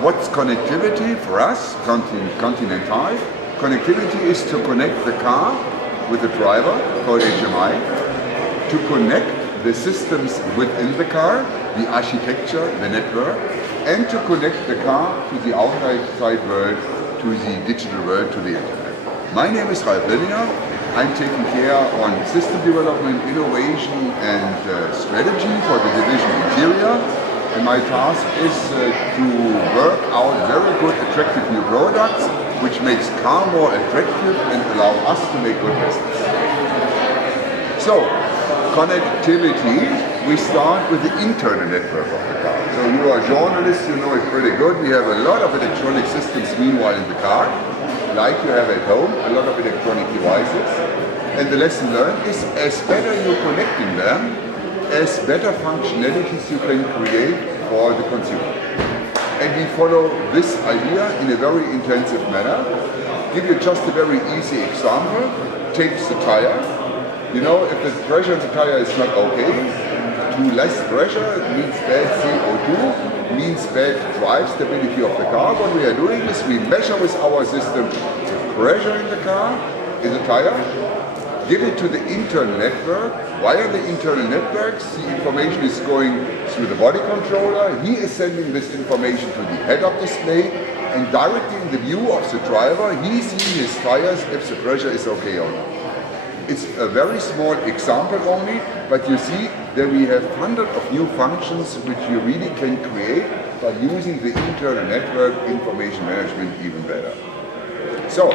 What's connectivity for us, Continental? Connectivity is to connect the car with the driver, called HMI, to connect the systems within the car, the architecture, the network, and to connect the car to the outside world, to the digital world, to the internet. My name is Ralf Lillinger. I'm taking care on system development, innovation and strategy for the division Interior. And my task is to work out very good, attractive new products, which makes car more attractive and allow us to make good business. So, connectivity, we start with the internal network of the car. So you are journalists, you know it pretty good. We have a lot of electronic systems meanwhile in the car, like you have at home, a lot of electronic devices. And the lesson learned is, as better you're connecting them, as better functionalities you can create for the consumer. And we follow this idea in a very intensive manner. Give you just a very easy example. Take the tire. You know, if the pressure in the tire is not okay, too less pressure means bad CO2, means bad drive stability of the car. What we are doing is we measure with our system the pressure in the car, in the tire, give it to the internal network. Via the internal networks, the information is going through the body controller. He is sending this information to the head-up display, and directly in the view of the driver, he sees his tires if the pressure is okay or not. It's a very small example only, but you see that we have hundreds of new functions which you really can create by using the internal network information management even better. So,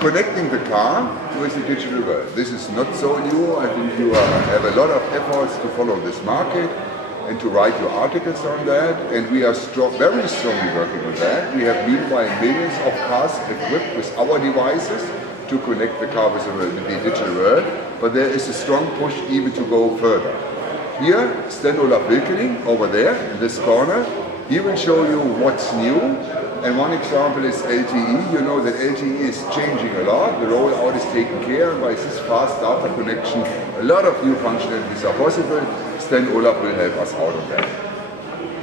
connecting the car with the digital world. This is not so new. I think you have a lot of efforts to follow this market and to write your articles on that. And we are very strongly working on that. We have meanwhile millions of cars equipped with our devices to connect the car with the digital world. But there is a strong push even to go further. Here, Sten Olaf Wilkening, over there in this corner, he will show you what's new. And one example is LTE. You know that LTE is changing a lot. The rollout is taken care of by this fast data connection. A lot of new functionalities are possible. Sten Olaf will help us out on that.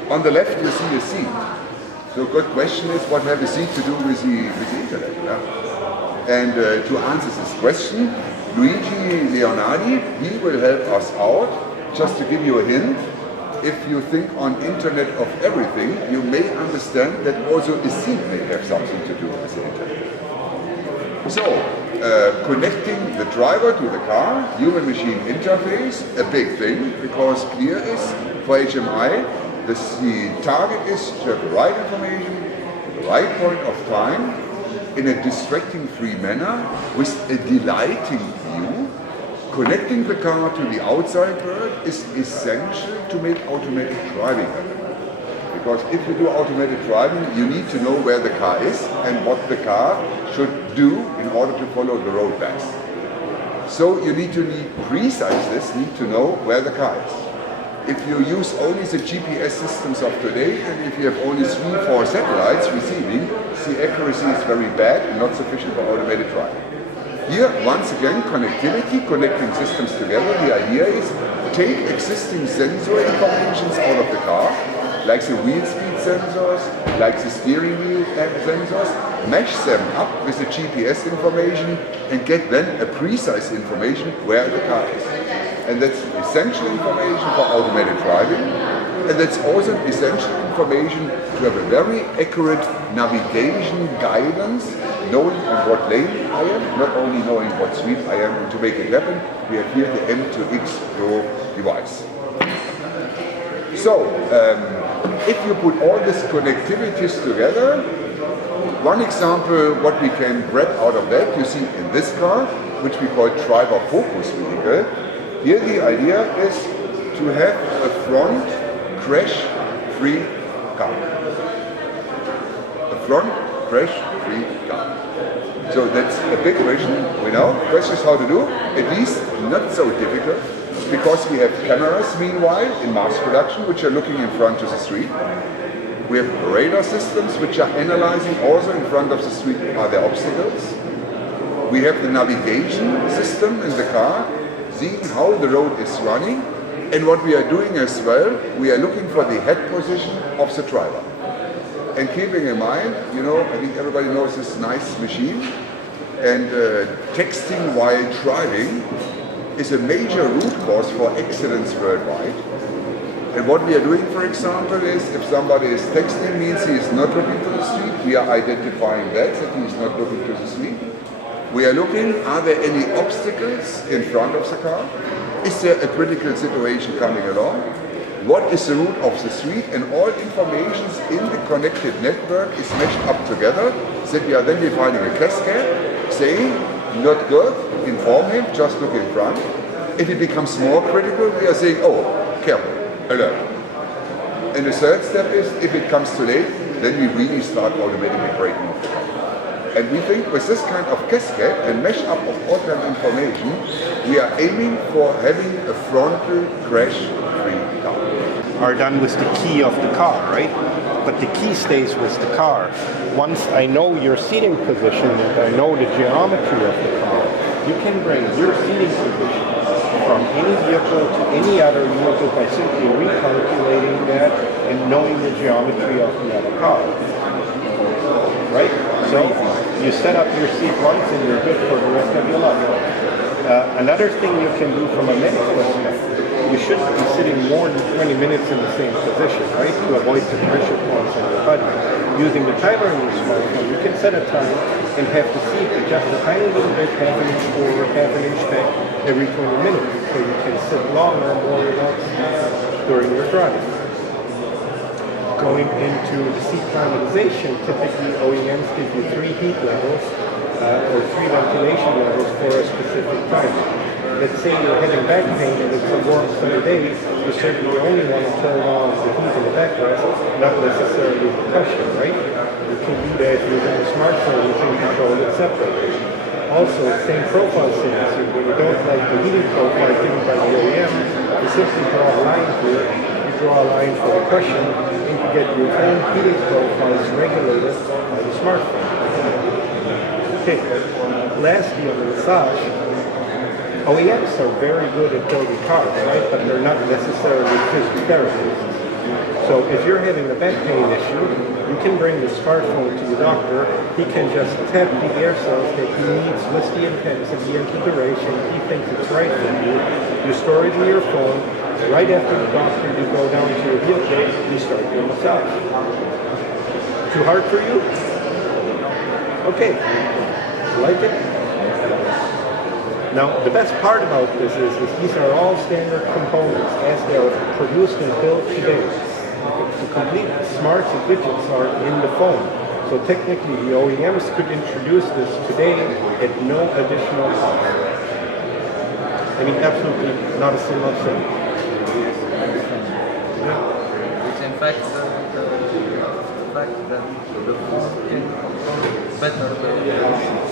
On the left you see a seat. So good question is, what have a seat to do with the internet? Yeah? And to answer this question, Luigi Leonardi, he will help us out. Just to give you a hint, if you think on Internet of Everything, you may understand that also a seat may have something to do with the Internet. So, connecting the driver to the car, human-machine interface, a big thing, because clear is, for HMI, the target is to have the right information, at the right point of time, in a distracting-free manner, with a delighting view. Connecting the car to the outside world is essential to make automatic driving happen. Because if you do automatic driving, you need to know where the car is and what the car should do in order to follow the road best. So you need to need to know where the car is. If you use only the GPS systems of today, and if you have only 3-4 satellites receiving, the accuracy is very bad and not sufficient for automated driving. Here, once again, connectivity, connecting systems together. The idea is take existing sensor informations out of the car, like the wheel speed sensors, like the steering wheel sensors, mesh them up with the GPS information and get then a precise information where the car is. And that's essential information for automated driving, and that's also essential information to have a very accurate navigation guidance, knowing in what lane I am, not only knowing what street I am. And to make it happen, we have here the M2X Pro device. So, if you put all these connectivities together, one example what we can grab out of that, you see in this car, which we call driver focus vehicle. Here the idea is to have a front crash-free car. A front crash-free car. So that's a big question, we know. Question is how to do, at least not so difficult, because we have cameras meanwhile in mass production which are looking in front of the street. We have radar systems which are analyzing also in front of the street are there obstacles. We have the navigation system in the car, seeing how the road is running, and what we are doing as well, we are looking for the head position of the driver. And keeping in mind, you know, I think everybody knows this nice machine, and texting while driving is a major root cause for accidents worldwide. And what we are doing, for example, is if somebody is texting, means he is not looking to the street, we are identifying that he is not looking to the street. We are looking, are there any obstacles in front of the car? Is there a critical situation coming along? What is the route of the street? And all information in the connected network is meshed up together, so that we are then defining a cascade, saying, not good, inform him, just look in front. If it becomes more critical, we are saying, oh, careful, alert. And the third step is, if it comes too late, then we really start automatically braking off the car. And we think with this kind of cascade and mesh up of all kind of information, we are aiming for having a frontal crash-free car. Are done with the key of the car, right? But the key stays with the car. Once I know your seating position and I know the geometry of the car, you can bring your seating position from any vehicle to any other vehicle by simply recalculating that and knowing the geometry of the other car. Right? So you set up your seat once and you're good for the rest of your life. Another thing you can do from a medical perspective, you shouldn't be sitting more than 20 minutes in the same position, right? To avoid the pressure points on your body. Using the timer in your smartphone, you can set a time and have the seat adjust a tiny little bit, half an inch forward, half an inch back every 20 minutes. So you can sit longer and more relaxed during your drive. Going into the seat climatization, typically OEMs give you 3 heat levels or 3 ventilation levels for a specific time. Let's say you're having back pain and it's a warm summer day, you certainly only want to turn on the heat in the backrest, not necessarily the cushion, right? You can do that using a smartphone, you can control it separately. Also, same profile sensor, when you don't like the heating profile given by the OEM, you simply draw a line here, you draw a line for the cushion, and you get your own heating profiles regulated by the smartphone. Okay, lastly on the massage, OEMs are very good at building cars, right? But they're not necessarily physical therapists. So if you're having a back pain issue, you can bring the smartphone to your doctor. He can just tap the air cells that he needs with the intensity and the duration. He thinks it's right for you. You store it in your phone. Right after the doctor, you go down to your vehicle, you start your massage. Too hard for you? Okay. Like it? Now, the best part about this is these are all standard components as they are produced and built today. The complete smarts and widgets are in the phone. So technically, the OEMs could introduce this today at no additional cost. I mean, absolutely not a single thing. Which in fact, the fact that the phone can better than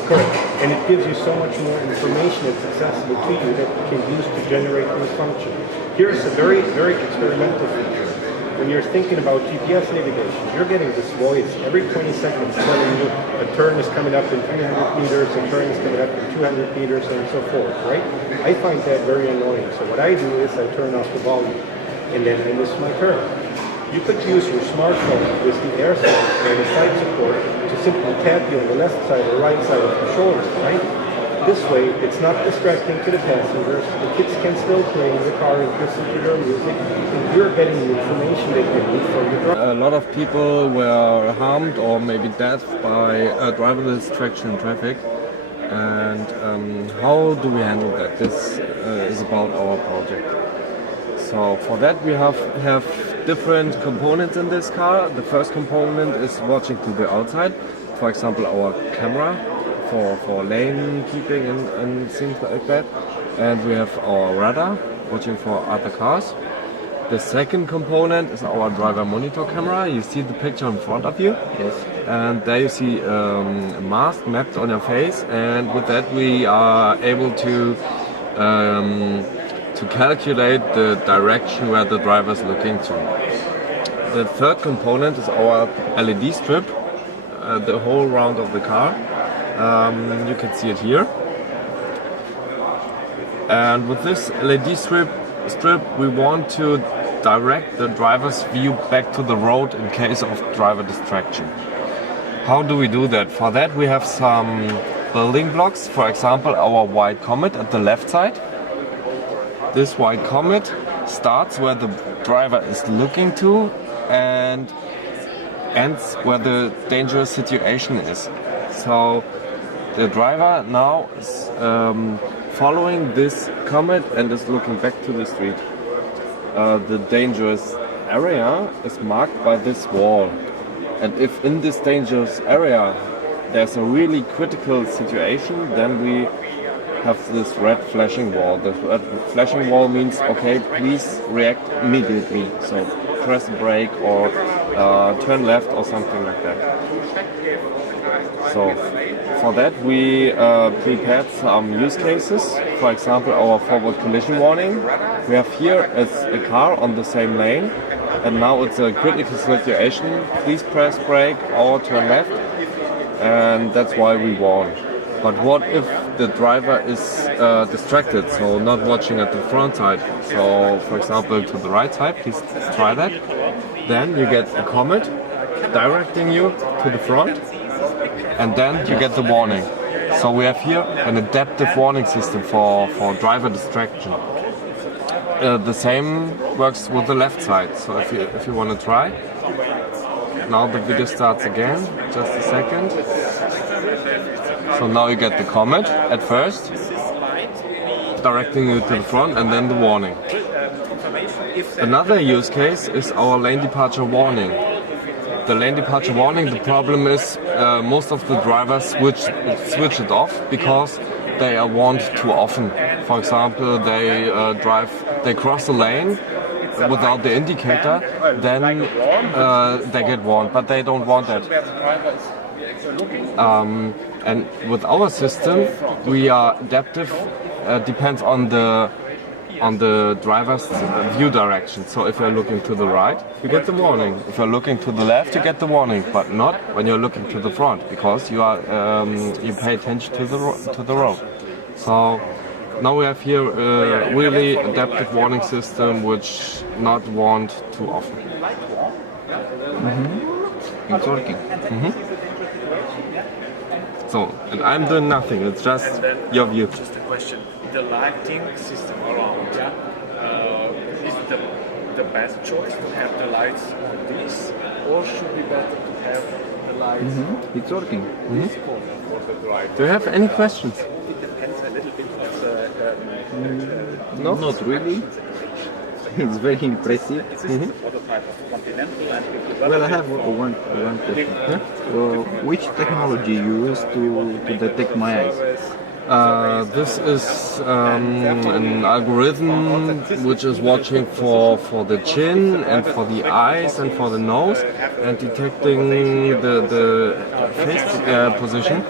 correct. And it gives you so much more information that's accessible to you that you can use to generate more function. Here's a very, very experimental feature. when you're thinking about GPS navigation, you're getting this voice every 20 seconds telling you a turn is coming up in 300 meters, a turn is coming up in 200 meters, and so forth, right? I find that very annoying. So what I do is I turn off the volume, and then I miss my turn. You could use your smartphone with the air sense and the side support to simply tap you on the left side or right side of the shoulder, right? This way, it's not distracting to the passengers. The kids can still play in the car and listen to their music, and you're getting the information that you need from the driver. A lot of people were harmed or maybe dead by driver distraction in traffic. And how do we handle that? This is about our project. So for that we have different components in this car. The first component is watching to the outside. For example, our camera for lane keeping and things like that. And we have our radar watching for other cars. The second component is our driver monitor camera. You see the picture in front of you. Yes. And there you see a mask mapped on your face, and with that we are able to calculate the direction where the driver is looking to. The third component is our LED strip, the whole round of the car. You can see it here. And with this LED strip, we want to direct the driver's view back to the road in case of driver distraction. How do we do that? For that we have some building blocks. For example, our white comet at the left side. This white comet starts where the driver is looking to and ends where the dangerous situation is. So the driver now is following this comet and is looking back to the street. The dangerous area is marked by this wall. And if in this dangerous area there's a really critical situation, then we have this red flashing wall. The red flashing wall means, okay, please react immediately. So press brake or turn left or something like that. So for that we prepared some use cases. For example, our forward collision warning. We have here a car on the same lane, and now it's a critical situation. Please press brake or turn left, and that's why we warn. But what if the driver is distracted, so not watching at the front side? So, for example, to the right side, please try that. Then you get a comet directing you to the front, and then you get the warning. So we have here an adaptive warning system for driver distraction. The same works with the left side. So if you want to try, now the video starts again. Just a second. So now you get the comet at first, directing you to the front, and then the warning. Another use case is our lane departure warning. The lane departure warning, the problem is most of the drivers switch it off because they are warned too often. For example, they cross the lane without the indicator, then they get warned, but they don't want that. And with our system, we are adaptive. Depends on the driver's view direction. So if you're looking to the right, you get the warning. If you're looking to the left, you get the warning, but not when you're looking to the front, because you pay attention to the road. So now we have here a really adaptive warning system, which not warned too often. It's working. So, and I'm doing nothing. It's just your view. Just a question. The lighting system around, is the best choice to have the lights on this, or should be better to have the lights It's working. on this corner for the driver? Do you have any questions? It depends a little bit on the No? Not really. It's very impressive. This is the prototype of Continental, and we developed Well, I have one question. Which technology you use to detect my eyes? This is an algorithm which is watching for the chin and for the eyes and for the nose and detecting the face position.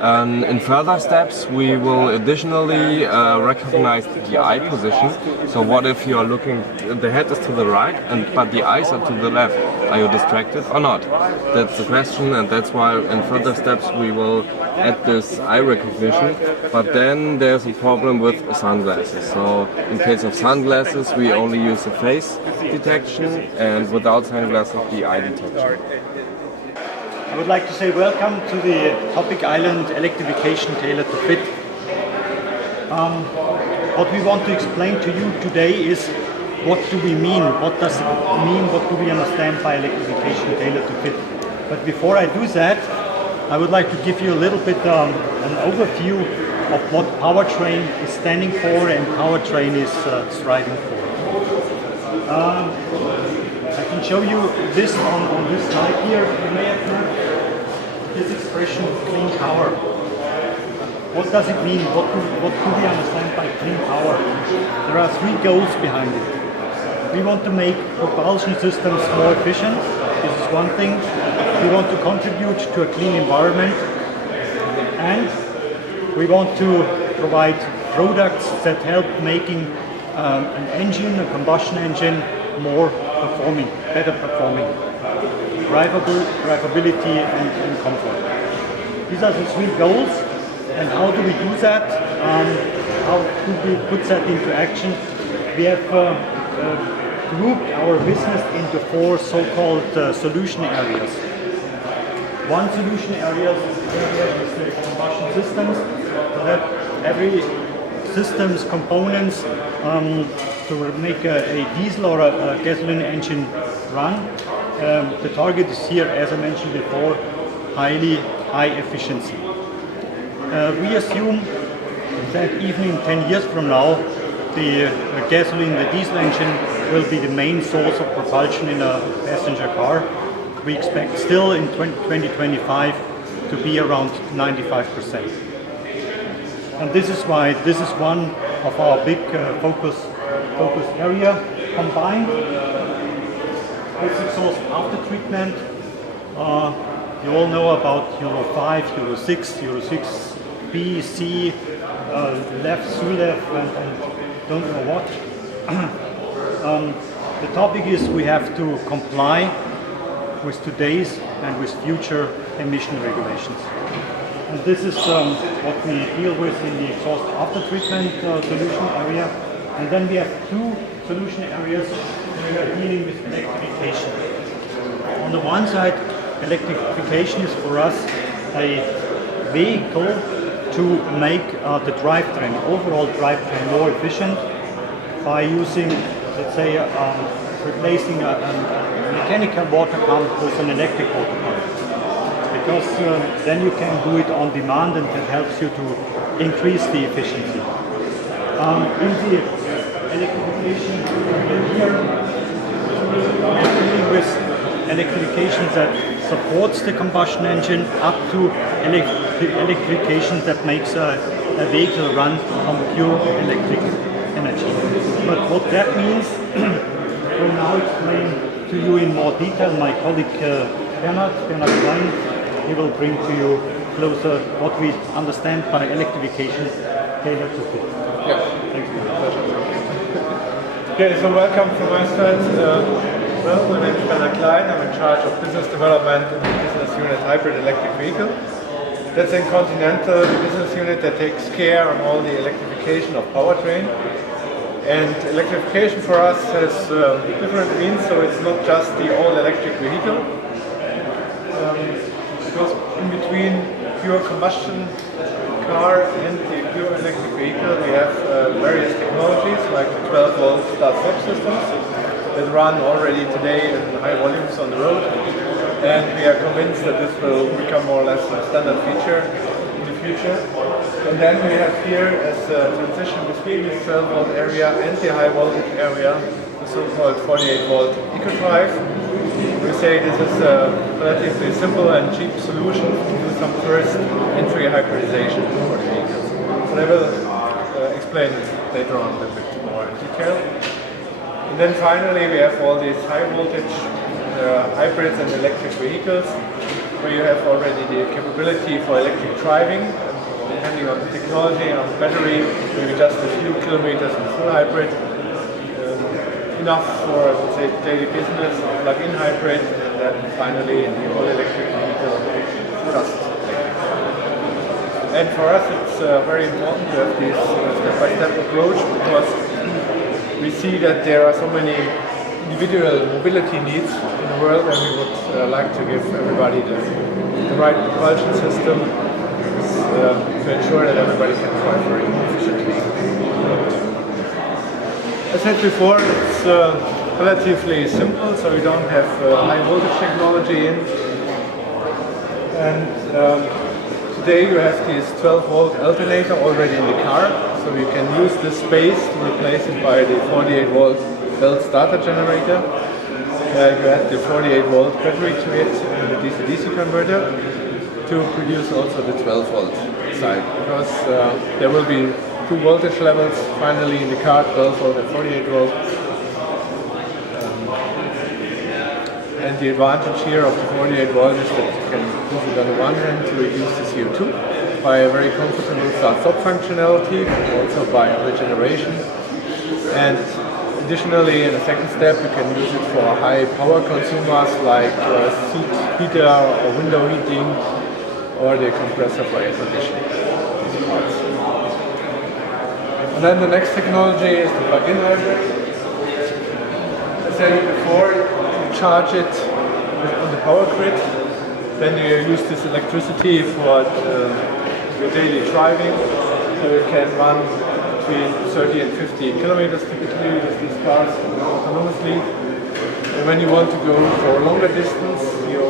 And in further steps, we will additionally recognize the eye position. So what if you are looking, the head is to the right, but the eyes are to the left? Are you distracted or not? That's the question, and that's why in further steps we will add this eye recognition. But then there's a problem with sunglasses. So in case of sunglasses, we only use the face detection, and without sunglasses, the eye detection. I would like to say welcome to the topic island electrification tailored to fit. What we want to explain to you today is what do we mean, what does it mean, what do we understand by electrification tailored to fit. But before I do that, I would like to give you a little bit an overview of what powertrain is standing for and powertrain is striving for. I can show you this on this slide here. You may have heard this expression, clean power. What does it mean? What do we understand by clean power? There are three goals behind it. We want to make propulsion systems more efficient. This is one thing. We want to contribute to a clean environment. And we want to provide products that help making an engine, a combustion engine, more performing, better performing, drivability and comfort. These are the three goals, and how do we do that? How do we put that into action? We have grouped our business into four so-called solution areas. One solution area is the combustion systems, so that every system's components to make a diesel or a gasoline engine run. The target is here, as I mentioned before, high efficiency. We assume that even in 10 years from now, the gasoline, the diesel engine will be the main source of propulsion in a passenger car. We expect still in 2025 to be around 95%. And this is why this is one of our big focus area. Combined with exhaust after treatment, you all know about Euro 5, Euro 6, Euro 6B, C, left, SULEF, and don't know what. The topic is we have to comply with today's and with future emission regulations. And this is what we deal with in the exhaust after treatment solution area. And then we have two solution areas where we are dealing with electrification. On the one side, electrification is for us a vehicle to make the drivetrain, overall drivetrain, more efficient by using, let's say, replacing a mechanical water pump with an electric water pump. Because then you can do it on demand, and that helps you to increase the efficiency. In the electrification here, we're dealing with electrification that supports the combustion engine up to electrification that makes a vehicle run on pure electric energy. But what that means, will now explain to you in more detail my colleague Bernhard Klein. He will bring to you closer what we understand by electrification tailored to fit. Yeah. Thanks. Okay, so welcome from my side. Well, my name is Bernhard Klein. I'm in charge of business development in the business unit Hybrid Electric Vehicle. That's in Continental, the business unit that takes care of all the electrification of powertrain. And electrification for us has different means, so it's not just the all-electric vehicle. Because in between pure combustion car and the pure electric vehicle, we have various technologies like 12-volt start-stop systems that run already today in high volumes on the road. And we are convinced that this will become more or less a standard feature in the future. And then we have here, as a transition between the 12-volt area and the high voltage area, the so-called 48-volt EcoDrive. We say this is a relatively simple and cheap solution to do some first entry hybridization for the vehicles. but I will explain later on a little bit more in detail. And then finally we have all these high voltage hybrids and electric vehicles, where you have already the capability for electric driving, depending on the technology and on the battery, maybe just a few kilometers in full hybrid, enough for, let's say, daily business, plug-in hybrid, and then finally in the all-electric vehicle, just electric. And for us it's very important to have this step-by-step approach, because we see that there are so many individual mobility needs in the world, and we would like to give everybody the right propulsion system to ensure that everybody can drive very efficiently. As I said before, it's relatively simple, so you don't have high voltage technology in. And today you have this 12-volt alternator already in the car, so you can use this space to replace it by the 48-volt belt starter generator. You add the 48-volt battery to it and the DC-DC converter to produce also the 12-volt side, because there will be two voltage levels finally in the car, 12-volt and 48-volt. And the advantage here of the 48-volt is that you can use it on the one hand to reduce the CO2 by a very comfortable start-stop functionality, also by regeneration. And additionally, in a second step, you can use it for high power consumers like seat heater or window heating, or the compressor for air conditioning. And then the next technology is the plug-in hybrid. As I said before, you charge it on the power grid, then you use this electricity for your daily driving, so you can run between 30 and 50 kilometers typically with these cars autonomously. And when you want to go for a longer distance, you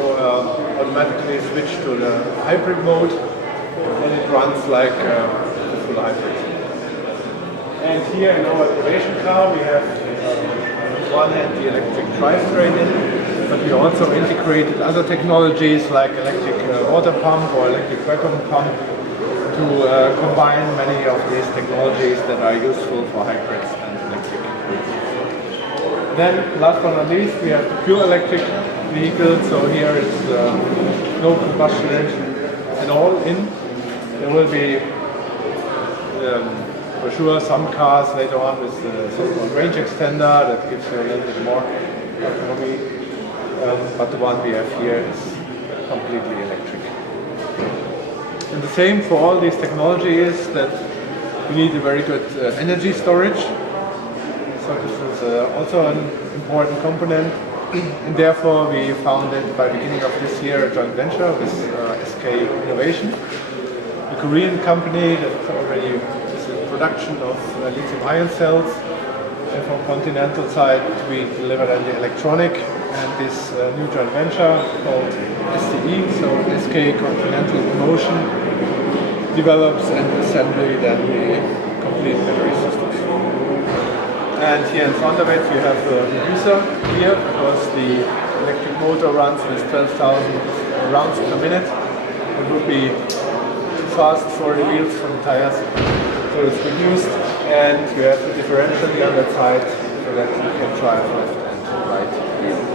automatically switch to the hybrid mode, and it runs like a full hybrid. And here in our innovation car we have on one hand the electric drivetrain in, but we also integrated other technologies like electric water pump or electric vacuum pump to combine many of these technologies that are useful for hybrids and electric vehicles. Then, last but not least, we have the pure electric vehicle. So here is no combustion engine at all in. There will be for sure some cars later on with the so-called range extender that gives you a little bit more autonomy, but the one we have here is completely electric. And the same for all these technologies is that we need a very good energy storage. So this is also an important component, and therefore we founded by beginning of this year a joint venture with SK Innovation, a Korean company that already is in production of lithium-ion cells. And from Continental side we deliver then the electronic, and this new joint venture called STE, so SK Continental Motion, develops and assembly then the complete battery systems. And here in front of it you have the reducer here, because the electric motor runs with 12,000 rounds per minute. It would be too fast for the wheels from the tires, so it's reduced, and you have the differential here on that side so that you can drive left and right wheel.